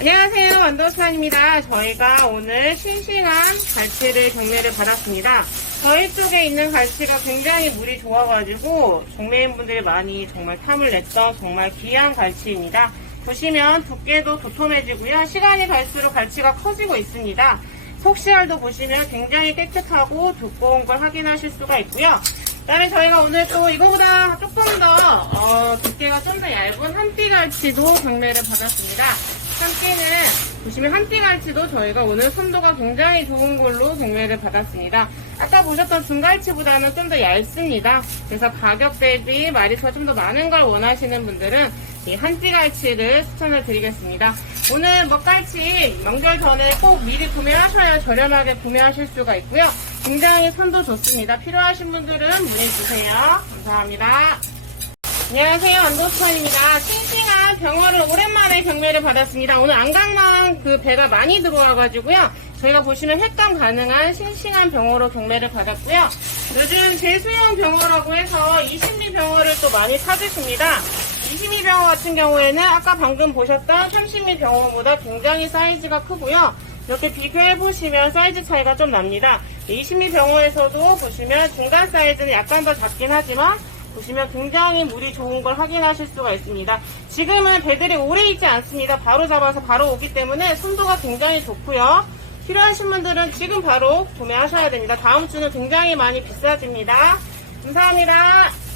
안녕하세요. 완도수환입니다. 저희가 오늘 싱싱한 갈치를 경매를 받았습니다. 저희 쪽에 있는 갈치가 굉장히 물이 좋아가지고 경매인분들이 많이 정말 탐을 냈던 정말 귀한 갈치입니다. 보시면 두께도 도톰해지고요. 시간이 갈수록 갈치가 커지고 있습니다. 속시알도 보시면 굉장히 깨끗하고 두꺼운 걸 확인하실 수가 있고요. 그다음에 저희가 오늘 또 이거보다 조금 더 어, 두께가 좀 더 얇은 한띠갈치도 경매를 받았습니다. 한띠는 보시면 한띠갈치도 저희가 오늘 선도가 굉장히 좋은 걸로 경매를 받았습니다. 아까 보셨던 중갈치보다는 좀 더 얇습니다. 그래서 가격 대비 마리수가 좀 더 많은 걸 원하시는 분들은 이 한띠갈치를 추천을 드리겠습니다. 오늘 먹갈치 명절 전에 꼭 미리 구매하셔야 저렴하게 구매하실 수가 있고요. 굉장히 선도 좋습니다. 필요하신 분들은 문의 주세요. 감사합니다. 안녕하세요. 안도스판입니다. 싱싱한 병어를 오랜만에 경매를 받았습니다. 오늘 안강만 그 배가 많이 들어와가지고요. 저희가 보시면 횟감 가능한 싱싱한 병어로 경매를 받았고요. 요즘 제수용 병어라고 해서 20미 병어를 또 많이 찾으십니다. 20미 병어 같은 경우에는 아까 방금 보셨던 30미 병어보다 굉장히 사이즈가 크고요. 이렇게 비교해 보시면 사이즈 차이가 좀 납니다. 20미 병어에서도 보시면 중간 사이즈는 약간 더 작긴 하지만 보시면 굉장히 물이 좋은 걸 확인하실 수가 있습니다. 지금은 배들이 오래 있지 않습니다. 바로 잡아서 바로 오기 때문에 순도가 굉장히 좋고요. 필요하신 분들은 지금 바로 구매하셔야 됩니다. 다음 주는 굉장히 많이 비싸집니다. 감사합니다.